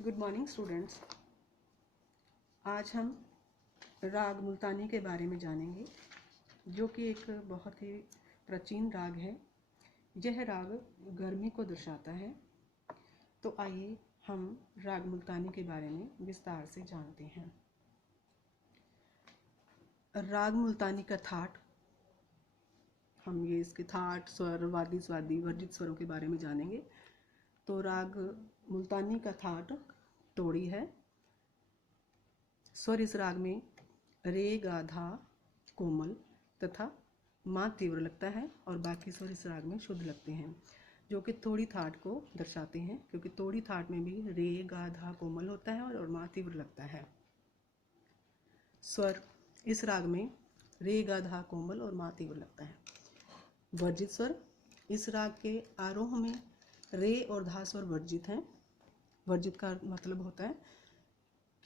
Good morning students. आज हम राग मुल्तानी के बारे में जानेंगे, जो कि एक बहुत ही प्राचीन राग है। यह राग गर्मी को दर्शाता है। तो आइए हम राग मुल्तानी के बारे में विस्तार से जानते हैं। राग मुल्तानी का थाट, हम ये इसके थाट, स्वर, वादी, स्वादी, वर्जित स्वरों के बारे में जानेंगे। तो राग मुल्तानी का थाट तोड़ी है। स्वर इस राग में रे, गा, धा कोमल तथा मा तीव्र लगता है और बाकी स्वर इस राग में शुद्ध लगते हैं, जो कि तोड़ी थाट को दर्शाते हैं, क्योंकि तोड़ी थाट में भी रे, गा, धा कोमल होता है और मा तीव्र लगता है। स्वर इस राग में रे, गा, धा कोमल और मा तीव्र लगता है। वर्जित स्वर इस राग के आरोह में रे और धा स्वर वर्जित हैं। वर्जित का मतलब होता है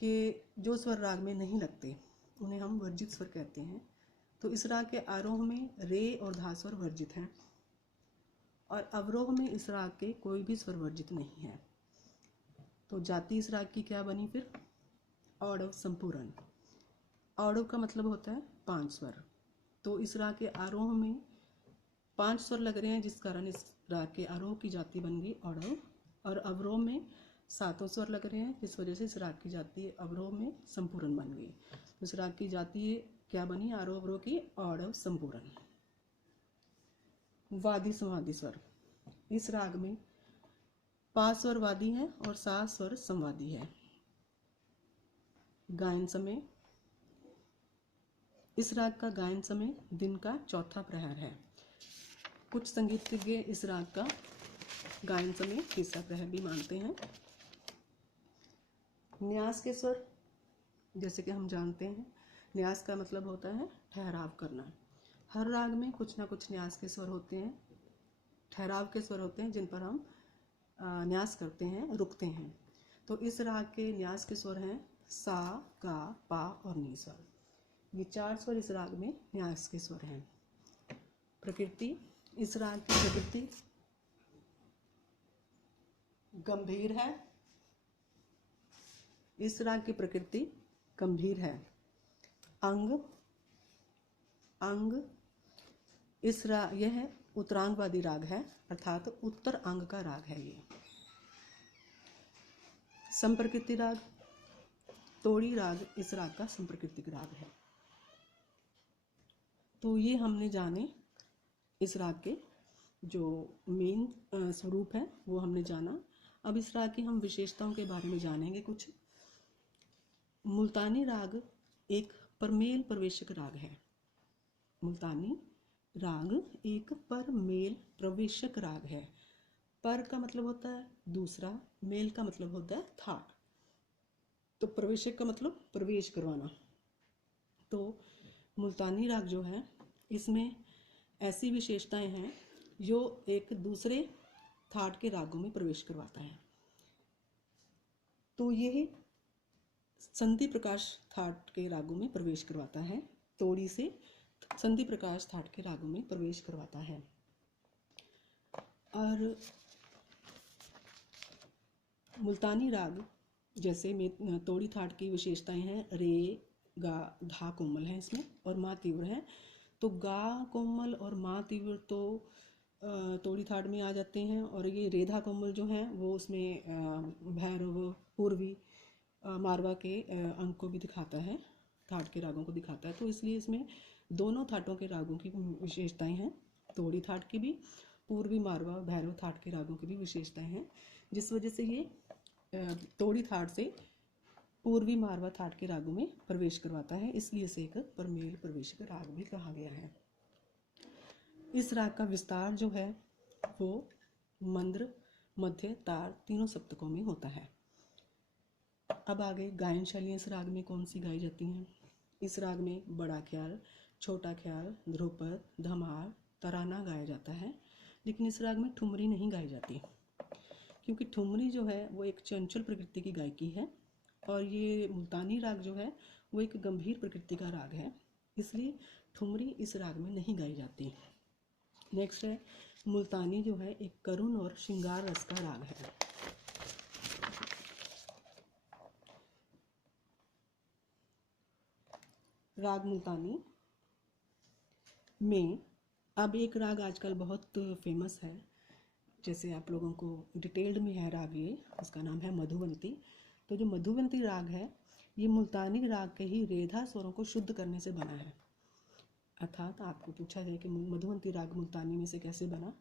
कि जो स्वर राग में नहीं लगते उन्हें हम वर्जित स्वर कहते हैं। तो इस राग के आरोह में रे और धा स्वर वर्जित हैं और अवरोह में इस राग के कोई भी स्वर वर्जित नहीं है। तो जाति इस राग की क्या बनी फिर? औडव संपूर्ण। औडव का मतलब होता है 5 स्वर। तो इस राग के आरोह में 5 स्वर लग रहे हैं, जिस कारण इस राग के आरोह की जाति बन गई औडव। और अवरोह में 7 स्वर लग रहे हैं, जिस वजह से इस राग की जाति अवरोह में संपूर्ण बन गई। तो इस राग की जाति क्या बनी? आरोह अवरोह की औडव संपूर्ण। वादी संवादी स्वर इस राग में 5 स्वर वादी हैं और 7 स्वर संवादी है। गायन समय इस राग का गायन समय दिन का चौथा प्रहर है। कुछ संगीतज्ञ इस राग का गायन समय तीसरा प्रहर भी मानते हैं। न्यास के स्वर, जैसे कि हम जानते हैं, न्यास का मतलब होता है ठहराव करना। हर राग में कुछ ना कुछ न्यास के स्वर होते हैं, ठहराव के स्वर होते हैं, जिन पर हम न्यास करते हैं, रुकते हैं। तो इस राग के न्यास के स्वर हैं सा, गा, पा और नी स्वर। ये 4 स्वर इस राग में न्यास के स्वर हैं। प्रकृति इस राग की प्रकृति गंभीर है। इस राग की प्रकृति गंभीर है। अंग इस राग, यह उत्तरांगवादी राग है, अर्थात उत्तर अंग का राग है ये। संप्रकृति राग, तोड़ी राग इस राग का संप्रकृतिक राग है। तो ये हमने जाने इस राग के जो मेन स्वरूप है वो हमने जाना। अब इस राग की हम विशेषताओं के बारे में जानेंगे कुछ। मुल्तानी राग एक परमेल प्रवेशक राग है। मुल्तानी राग एक परमेल प्रवेशक राग है। पर का मतलब होता है दूसरा, मेल का मतलब होता है थाट। तो प्रवेशक का मतलब प्रवेश करवाना। तो मुल्तानी राग जो है, इसमें ऐसी विशेषताएं हैं जो एक दूसरे थाट के रागों में प्रवेश करवाता है। तो यह संधि प्रकाश थाट के रागों में प्रवेश करवाता है। तोड़ी से संधि प्रकाश थाट के रागों में प्रवेश करवाता है। और मुल्तानी राग जैसे में तोड़ी थाट की विशेषताएं हैं रे, गा, धा कोमल है इसमें और मा तीव्र है। तो गा कोमल और मा तीव्र तो तोड़ी थाट में आ जाते हैं, और ये रेधा कोमल जो हैं वो उसमें भैरव, पूर्वी, मारवा के अंक को भी दिखाता है, थाट के रागों को दिखाता है। तो इसलिए इसमें दोनों थाटों के रागों की विशेषताएं हैं, तोड़ी थाट की भी, पूर्वी, मारवा, भैरव थाट के रागों की भी विशेषताएं हैं, जिस वजह से ये तोड़ी थाट से पूर्वी, मारवा थाट के रागों में प्रवेश करवाता है। इसलिए इसे एक परमेल प्रवेशक राग भी कहा गया है। इस राग का विस्तार जो है वो मंद्र, मध्य, तार तीनों सप्तकों में होता है। अब आगे गायन शैलियाँ इस राग में कौन सी गाई जाती हैं? इस राग में बड़ा ख्याल, छोटा ख्याल, ध्रुपद, धमार, तराना गाया जाता है। लेकिन इस राग में ठुमरी नहीं गाई जाती, क्योंकि ठुमरी जो है वो एक चंचल प्रकृति की गायकी है और ये मुल्तानी राग जो है वो एक गंभीर प्रकृति का राग है, इसलिए ठुमरी इस राग में नहीं गाई जाती। नेक्स्ट है मुल्तानी, जो है एक करुण और श्रृंगार रस का राग है। राग मुल्तानी में अब एक राग आजकल बहुत फेमस है, जैसे आप लोगों को डिटेल्ड में है राग ये, उसका नाम है मधुवंती। तो जो मधुवंती राग है ये मुल्तानी राग के ही रेधा स्वरों को शुद्ध करने से बना है। अर्थात आपको पूछा जाए कि मधुवंती राग मुल्तानी में से कैसे बना,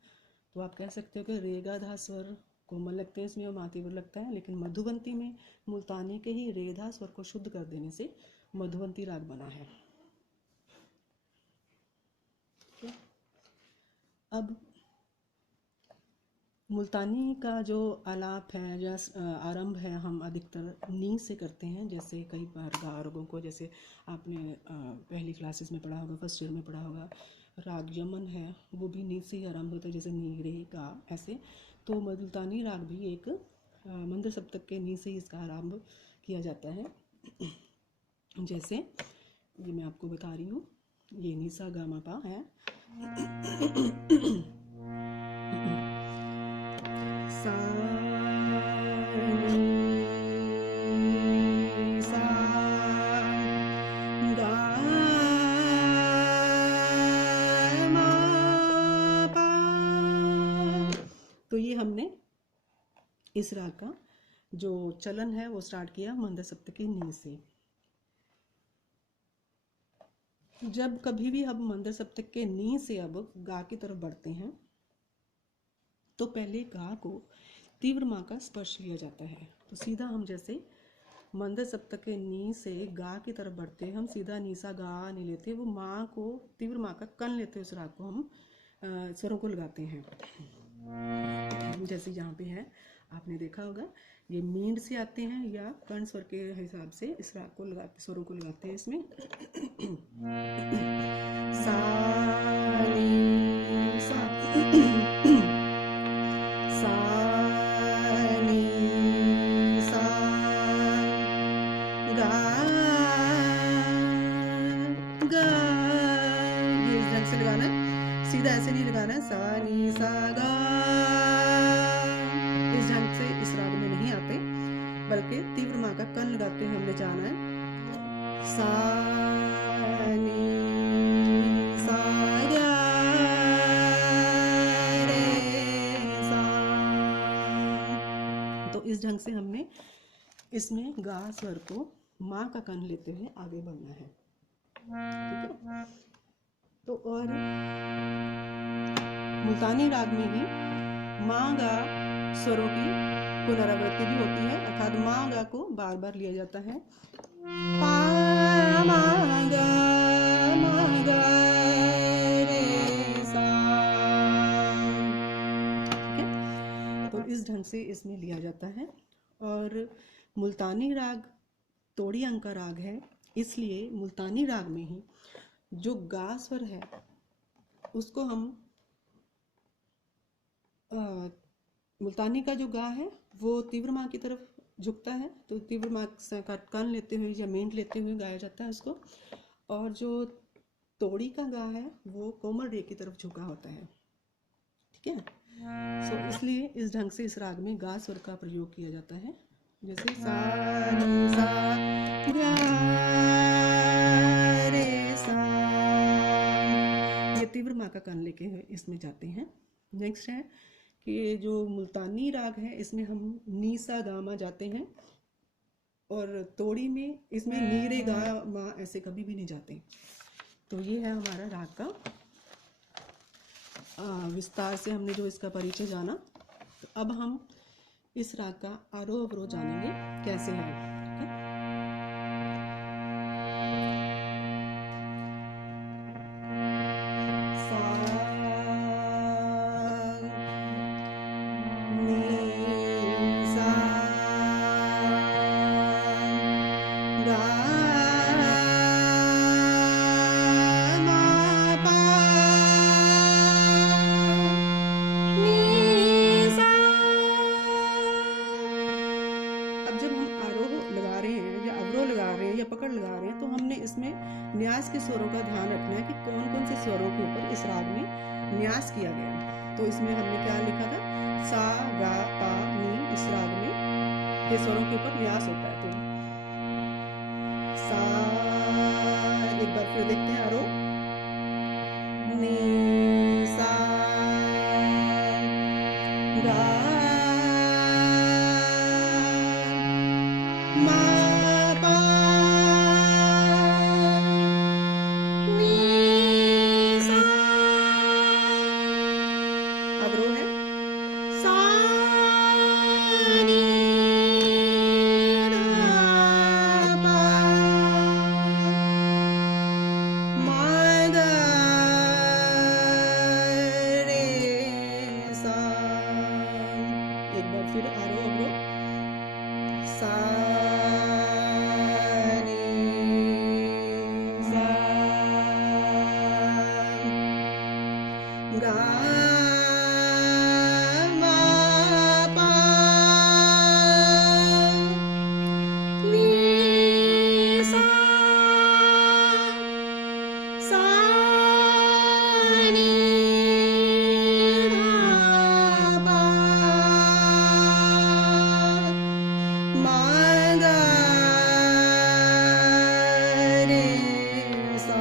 तो आप कह सकते हो कि रेगा धा स्वर कोमल लगते हैं इसमें और मातीव्र लगता है, लेकिन मधुवंती में मुल्तानी के ही रेधा स्वर को शुद्ध कर देने से मधुवंती राग बना है। अब मुल्तानी का जो आलाप है या आरंभ है हम अधिकतर नी से करते हैं। जैसे कई बार रागों को, जैसे आपने पहली क्लासेस में पढ़ा होगा, फर्स्ट ईयर में पढ़ा होगा, राग यमन है वो भी नी से ही आरंभ होता है, जैसे नी रे गा ऐसे। तो मुल्तानी राग भी एक मंद सप्तक के नी से ही इसका आरंभ किया जाता है। जैसे ये मैं आपको बता रही हूँ, ये नी सा गा मा पा है, सा नी सा गा मा पा। तो ये हमने इस राग का जो चलन है वो स्टार्ट किया मंद सप्तकी नी से। जब कभी भी हम मंद सप्तक के नी से अब गा की तरफ बढ़ते हैं तो पहले गा को तीव्र माँ का स्पर्श लिया जाता है। तो सीधा हम जैसे मंद सप्तक के नी से गा की तरफ बढ़ते हैं, हम सीधा नी सा गा नहीं लेते, वो माँ को तीव्र माँ का कन लेते हैं, उस राग को हम स्वरों को लगाते हैं। जैसे यहाँ पे है, आपने देखा होगा ये मींड से आते हैं या कर्ण स्वर के हिसाब से इस राग को लगाते, स्वरों को लगाते हैं इसमें। सा नी सा सा नी सा गा गा। ये इस ढंग से लगाना है, सीधा ऐसे नहीं लगाना है, सा नी सा गा। इस ढंग से इस राग में नहीं आते, बल्कि तीव्र माँ का कन लगाते हुए हमने जाना है। सा नी सा गा रे सा। तो इस ढंग से हमने इसमें गा स्वर को माँ का कन लेते हुए आगे बढ़ना है, ठीक है। तो और मुल्तानी राग में ही माँ गा स्वरों की पुनरावृत्ति भी होती है, अर्थात माँ गा को बार बार लिया जाता है। पा मा गा रे सा, ठीक है। तो इस ढंग से इसमें लिया जाता है। और मुल्तानी राग तोड़ी अंक का राग है, इसलिए मुल्तानी राग में ही जो गा स्वर है उसको हम मुल्तानी का जो गा है वो तीव्र माँ की तरफ झुकता है, तो तीव्र माँ का कन लेते हुए या मेंट लेते हुए गाया जाता है उसको। और जो तोड़ी का गा है वो कोमल रे की तरफ झुका होता है, ठीक है। सो इसलिए इस ढंग से इस राग में गा स्वर का प्रयोग किया जाता है। जैसे सा नी सा गा रे सा, ये तीव्र माँ का कन लेके इसमें जाते हैं। नेक्स्ट है कि जो मुल्तानी राग है इसमें हम नी सा गा मा जाते हैं, और तोड़ी में इसमें नी रे गा मा ऐसे कभी भी नहीं जाते। तो ये है हमारा राग का विस्तार से हमने जो इसका परिचय जाना। तो अब हम इस राग का आरोह अवरोह जानेंगे कैसे है, ठीक है। न्यास के स्वरों का ध्यान रखना है कि कौन कौन से स्वरों के ऊपर इस राग में न्यास किया गया। तो इसमें हमने क्या लिखा था, सा गा पा नी, इस राग में के स्वरों के ऊपर न्यास होता है। तो सा एक बार फिर देखते हैं आरोह। नी सा गा मा पा नी सा। अवरोह है सा नी धा पा मा गा रे सा। एक बार फिर आरोह अवरोह सा नी सा गा मा पा नी सा सा नी धा पा मा गा रे सा।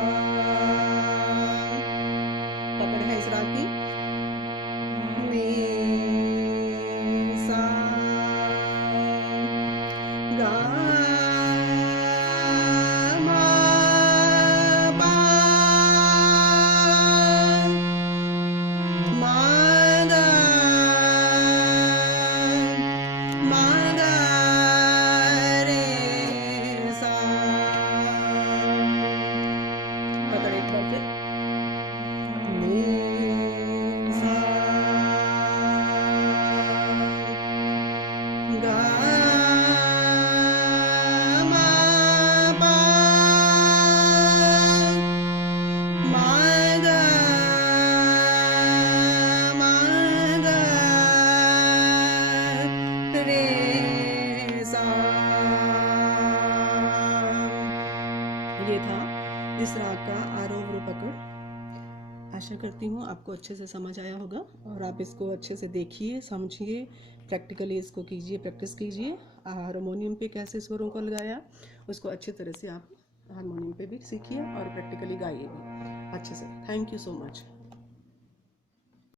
पकड़ है इस राग की। नी सा गा मा पा मा गा रे सा। पकड़ एक बार फिर। नी सा गा मा पा मा गा रे सा। ये था इस राग का आरोह अवरोह पकड़। आशा करती हूँ आपको अच्छे से समझ आया होगा और आप इसको अच्छे से देखिए, समझिए, प्रैक्टिकली इसको कीजिए, प्रैक्टिस कीजिए। हारमोनियम पे कैसे स्वरों को लगाया उसको अच्छी तरह से आप हारमोनियम पे भी सीखिए और प्रैक्टिकली गाइए भी अच्छे से। Thank you so much.